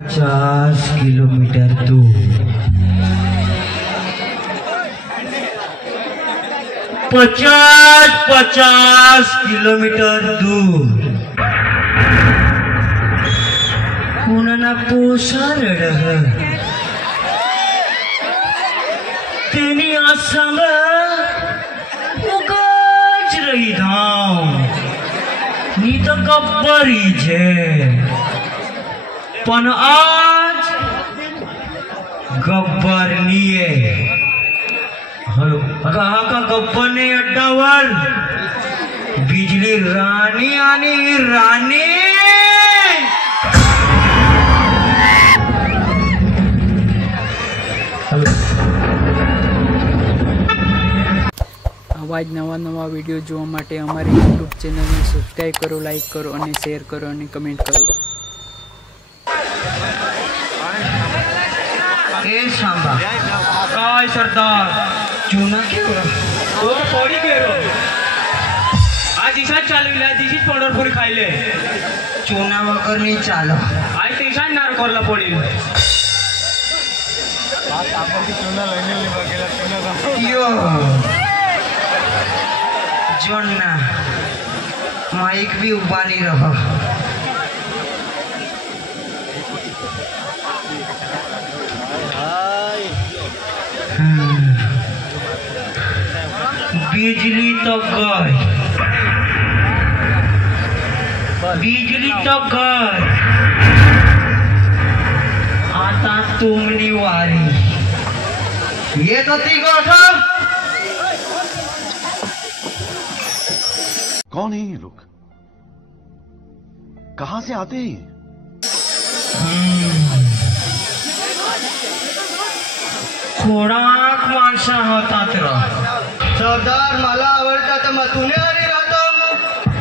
50 किलोमीटर दूर 50 किलोमीटर दूर कोणाला पोसार तेनी असंग उगाच रही धाम नी तो गब्बरी छे पण आज गब्बर नहीं कहा का गब्बर ने अड्डावर बिजली रानी आनी रानी आवाज नवा वीडियो જોવા માટે અમારી YouTube ચેનલને સબસ્ક્રાઇબ કરો, લાઈક કરો અને શેર કરો અને કમેન્ટ કરો। ए सांबा काय सरदार चुना क्यों तो पड़ी गेलो आज दिशा चालविला दिशीच पंढरपुरी खायले चुना वगर नहीं चालो आज दिशा नार करला पड़ी यो जोन्ना माइक भी उबा नहीं रहा बिजली तो गई आता तुमनी वारी ये तो तीगो था कौन है ये लोग कहां से आते हैं खोडाक माणसा होता तेरा सरदार मला आवडता तर मग तुने अरे राहतो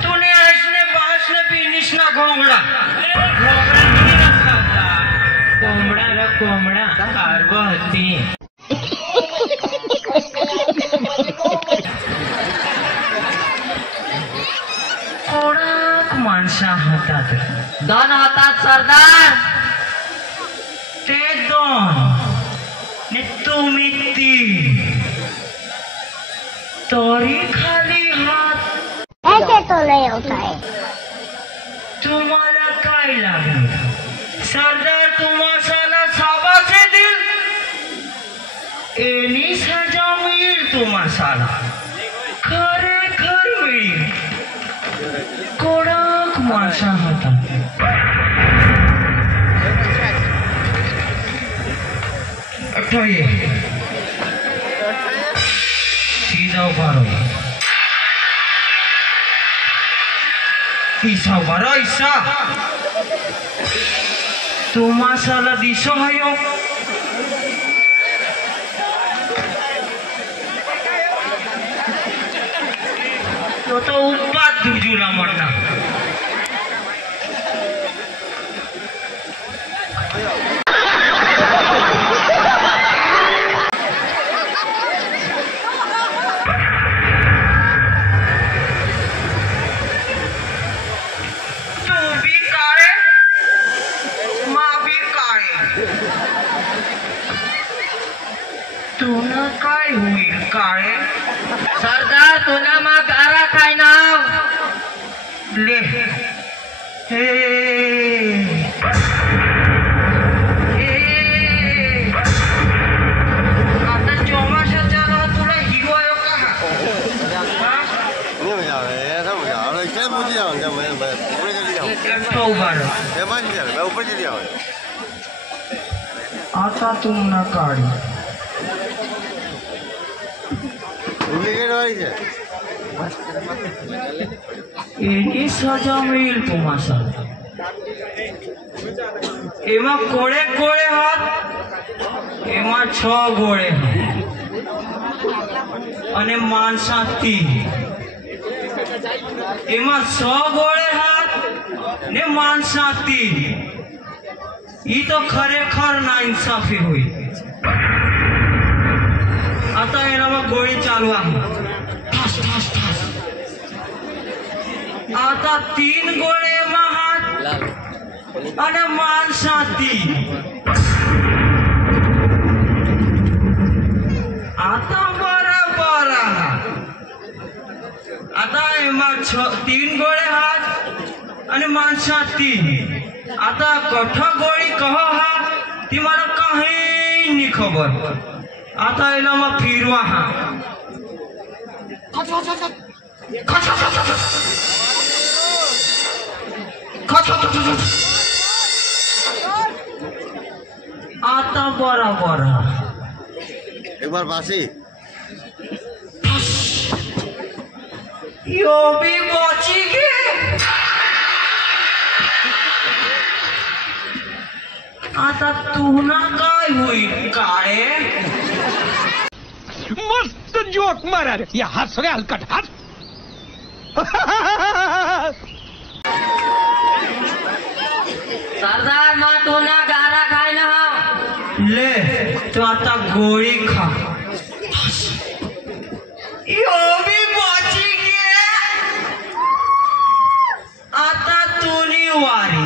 तुने असने बासने बिनिशना घोंगडा कोंबडा रे कोंबडा कार्बो होती खोडाक माणसा होतात दोन होतात सरदार ते दोन ने तुम्ही तीन तोरी खाली हात ऐसे तो नहीं होता है। तुम्हाला काय लागलं सरदार तुम्हाला साबाचे दिल एनी सजा मिळेल तुम्हाला खरेखर मिळेल कोडाक माणसा होता अठ्ठावी सीधा उभारो ईसा उभारो ईसा तुम्हाला दिसो हयो तो उपात दुजुला म्हणना तुला काय होईल काळे सरदार तुला मग गारा काय नाव ले हे आता चौमाशाच्या तुला हिवायो का आता तुमना काढी एनी सजा मिळेल तुम्हाला एमा कोळे कोळे हात एमा 6 गोळे અને માણસા 3 એમાં 6 गोळे हात ને માણસા 3 ઈ તો ખરેખર ના ઇન્સાફી હોય आता एनाમાં गोळी चालू आहे ठास ठास ठास आता 3 गोळे हात અને માણસાથી आता बरोबर आता एमा 3 गोळे हात आणि माणसा 3 आता कठ गोळी कह हा ती मला काही नाही खबर आता एला मग फिरवा हा आता बरोबर एक बार बासी यो भी बची गे आता तुला काय होईल काळे मस्त जोक मारा रे या हस रे हलकट हस सरदार मा तुला गारा खाय ना ले तो आता गोळी खा यो भी बची गे आता तुनी वारी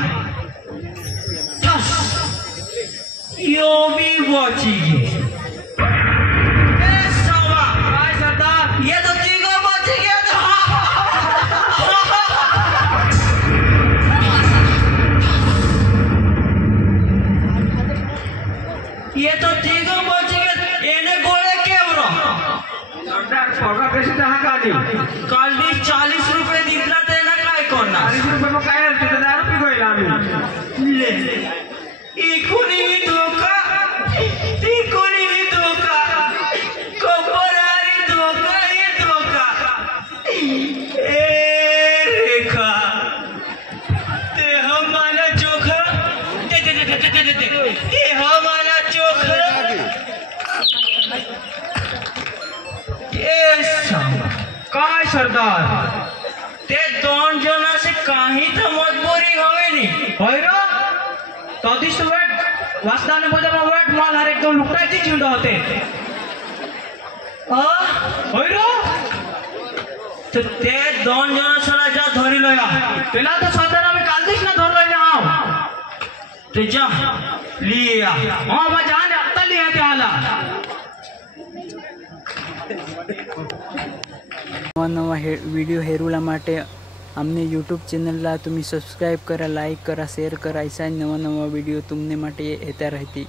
यो भी बची गे ये तो तीगो बची गे ये तो तीगो बची गे एने गोळे केवरो पगा कशी दहा काढली काढली 40 रुपये दिसला त्याला काय करणार 40 रुपये मग काय झालं तिथं दारू पिकवायला आम्ही ले इकुनी धोका तिकुनी धोका कपरारी धोका ये धोका ए रेखा ते हमारा चोखा ते हमारा चोखा काय सरदार ते 2 जणांचे काही तर मजबुरी हवे नी होय रो तो दिस वेट वासनाने मध्ये वेट माल हर एकदम लुकटायची चिंता होते होय रो तर ते 2 जणांना जा धरिलो या पेला तर सरदार आम्ही काल दिस ना धरलो ना हाव ते जा लिया हां बा जाने आता लिया ते आला नवा व्हिडिओ हेरूला માટે અમને યુટ્યુબ ચેનલला तुम्ही सबस्क्राइब करा, लाइक करा, शेअर करा. ऐसा नवा नवा व्हिडिओ तुमने માટે येता रहती.